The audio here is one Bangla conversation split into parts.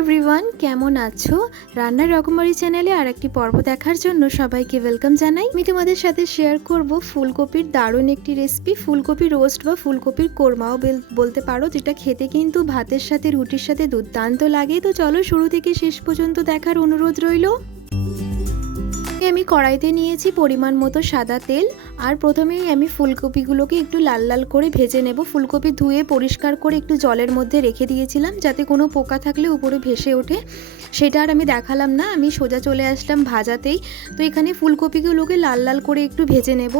এভরিওয়ান, কেমন আছো? রান্নার রকমারি চ্যানেলে আর একটি পর্ব দেখার জন্য সবাইকে ওয়েলকাম জানাই। আমি তোমাদের সাথে শেয়ার করব ফুলকপির দারুণ একটি রেসিপি, ফুলকপি রোস্ট বা ফুলকপির কোরমাও বলতে পারো, যেটা খেতে কিন্তু ভাতের সাথে রুটির সাথে দুর্দান্ত লাগে। তো চলো শুরু থেকে শেষ পর্যন্ত দেখার অনুরোধ রইল। আমি কড়াইতে নিয়েছি পরিমাণ মতো সাদা তেল, আর প্রথমেই আমি ফুলকপিগুলোকে একটু লাল লাল করে ভেজে নেব। ফুলকপি ধুয়ে পরিষ্কার করে একটু জলের মধ্যে রেখে দিয়েছিলাম, যাতে কোনো পোকা থাকলে উপরে ভেসে ওঠে। সেটা আর আমি দেখালাম না, আমি সোজা চলে আসলাম ভাজাতেই। তো এখানে ফুলকপিগুলোকে লাল লাল করে একটু ভেজে নেব।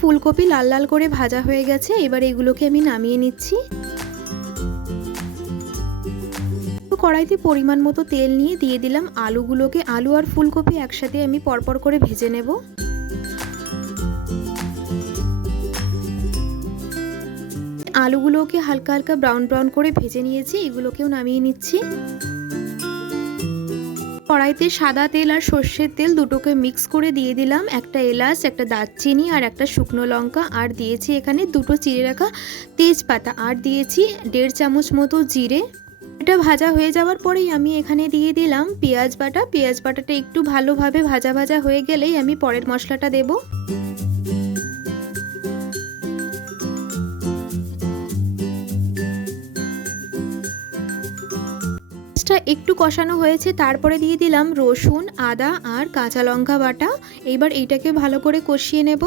ফুলকপি লাল লাল করে ভাজা হয়ে গেছে, এবার এগুলোকে আমি নামিয়ে নিচ্ছি। কড়াইতে পরিমাণ মতো তেল নিয়ে দিয়ে দিলাম আলুগুলোকে। আলু আর ফুলকপি একসাথে আমি পরপর করে ভেজে নেব। আলুগুলোকে হালকা হালকা ব্রাউন ব্রাউন করে ভেজে নিয়েছি, এগুলোকেও নামিয়ে নিচ্ছি। কড়াইতে সাদা তেল আর সর্ষের তেল দুটোকে মিক্স করে দিয়ে দিলাম একটা এলাচ, একটা দারচিনি আর একটা শুকনো লঙ্কা, আর দিয়েছি এখানে দুটো চিড়ে রাখা তেজপাতা, আর দিয়েছি 1.5 চামচ মতো জিরে। এটা ভাজা হয়ে যাওয়ার পরেই আমি এখানে দিয়ে দিলাম পেঁয়াজ বাটা। পেঁয়াজ বাটাটা একটু ভালোভাবে ভাজা ভাজা হয়ে গেলেই আমি পরের মশলাটা দেব। একটু কষানো হয়েছে, তারপরে দিয়ে দিলাম রসুন, আদা আর কাঁচা লঙ্কা বাটা। এবার এইটাকে ভালো করে কষিয়ে নেব।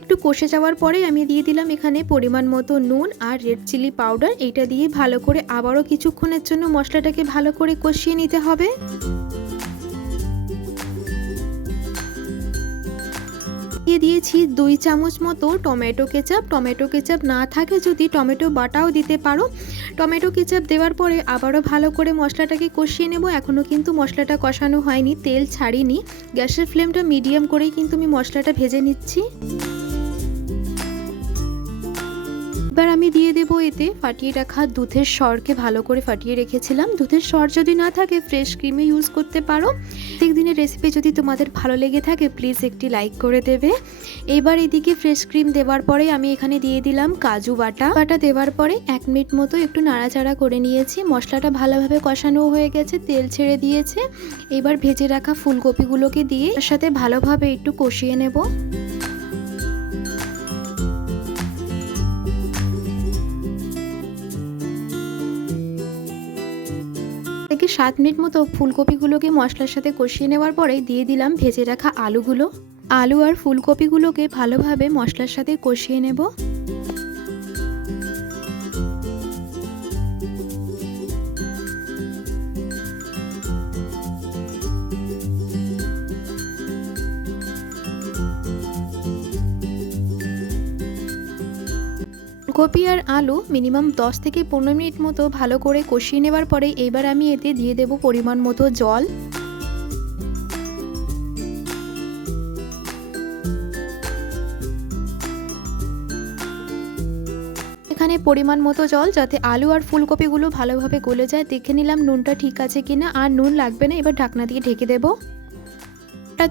একটু কষে যাওয়ার পরে আমি দিয়ে দিলাম এখানে পরিমাণ মতো নুন আর রেড চিলি পাউডার। এইটা দিয়ে ভালো করে আবারও কিছুক্ষণের জন্য মশলাটাকে ভালো করে কষিয়ে নিতে হবে। দিয়ে দিয়েছি 2 চামচ মতো টমেটো কেচাপ। টমেটো কেচাপ না থাকে যদি টমেটো বাটাও দিতে পারো। টমেটো কেচাপ দেওয়ার পরে আবারও ভালো করে মশলাটাকে কষিয়ে নেব। এখনও কিন্তু মশলাটা কষানো হয়নি, তেল ছাড়িনি। গ্যাসের ফ্লেমটা মিডিয়াম করেই কিন্তু আমি মশলাটা ভেজে নিচ্ছি। এবার আমি দিয়ে দেবো এতে ফাটিয়ে রাখা দুধের সরকে ভালো করে ফাটিয়ে রেখেছিলাম। দুধের সর যদি না থাকে ফ্রেশ ক্রিমে ইউজ করতে পারো। প্রত্যেকদিনের রেসিপি যদি তোমাদের ভালো লেগে থাকে প্লিজ একটি লাইক করে দেবে। এবার এদিকে ফ্রেশ ক্রিম দেওয়ার পরে আমি এখানে দিয়ে দিলাম কাজু বাটা। দেওয়ার পরে 1 মিনিট মতো একটু নাড়াচাড়া করে নিয়েছি। মশলাটা ভালোভাবে কষানো হয়ে গেছে, তেল ছেড়ে দিয়েছে। এবার ভেজে রাখা ফুলকপিগুলোকে দিয়ে তার সাথে ভালোভাবে একটু কষিয়ে নেব। 7 মিনিট মতো ফুলকপিগুলোকে মশলার সাথে কষিয়ে নেওয়ার পরে দিয়ে দিলাম ভেজে রাখা আলুগুলো। আলু আর ফুলকপিগুলোকে ভালোভাবে মশলার সাথে কষিয়ে নেব। ফুলকপি আর আলু মিনিমাম 10 থেকে 15 মিনিট মতো ভালো করে কষিয়ে নেওয়ার পরে এবার আমি এতে দিয়ে দেব পরিমাণ মতো জল। এখানে পরিমাণ মতো জল, যাতে আলু আর ফুলকপিগুলো ভালোভাবে গলে যায়। দেখে নিলাম নুনটা ঠিক আছে কিনা, আর নুন লাগবে না। এবার ঢাকনা দিয়ে ঢেকে দেব।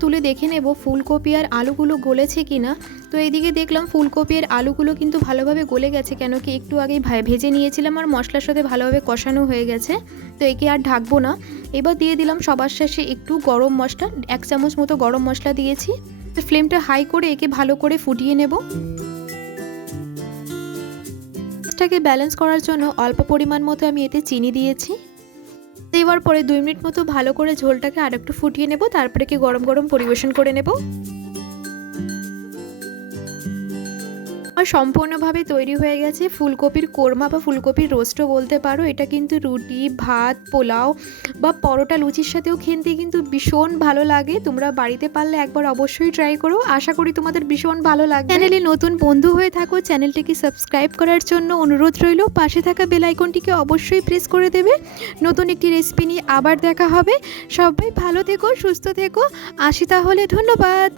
তুলে দেখে নেব ফুলকপি আর আলুগুলো গলেছে কিনা। তো এইদিকে দেখলাম ফুলকপি আর আলুগুলো কিন্তু ভালোভাবে গলে গেছে, কেন কি একটু আগেই ভেজে নিয়েছিলাম আর মশলার সাথে ভালোভাবে কষানো হয়ে গেছে। তো একে আর ঢাকবো না। এবার দিয়ে দিলাম সবার শেষে একটু গরম মশলা, 1 চামচ মতো গরম মশলা দিয়েছি। ফ্লেমটা হাই করে একে ভালো করে ফুটিয়ে নেব। টেস্টটাকে ব্যালেন্স করার জন্য অল্প পরিমাণ মতো আমি এতে চিনি দিয়েছি। দেওয়ার পরে 2 মিনিট মতো ভালো করে ঝোলটাকে আরেকটু ফুটিয়ে নেব, তারপরে কি গরম গরম পরিবেশন করে নেব। আর সম্পূর্ণভাবে তৈরি হয়ে গেছে ফুলকপির কোরমা বা ফুলকপির রোস্টও বলতে পারো। এটা কিন্তু রুটি, ভাত, পোলাও বা পরোটা, লুচির সাথেও খেতে কিন্তু ভীষণ ভালো লাগে। তোমরা বাড়িতে পারলে একবার অবশ্যই ট্রাই করো, আশা করি তোমাদের ভীষণ ভালো লাগবে। চ্যানেলে নতুন বন্ধু হয়ে থাকো, চ্যানেলটিকে সাবস্ক্রাইব করার জন্য অনুরোধ রইল। পাশে থাকা বেল আইকনটিকে অবশ্যই প্রেস করে দেবে। নতুন একটি রেসিপি নিয়ে আবার দেখা হবে। সবাই ভালো থেকো, সুস্থ থেকো। আসি তাহলে, ধন্যবাদ।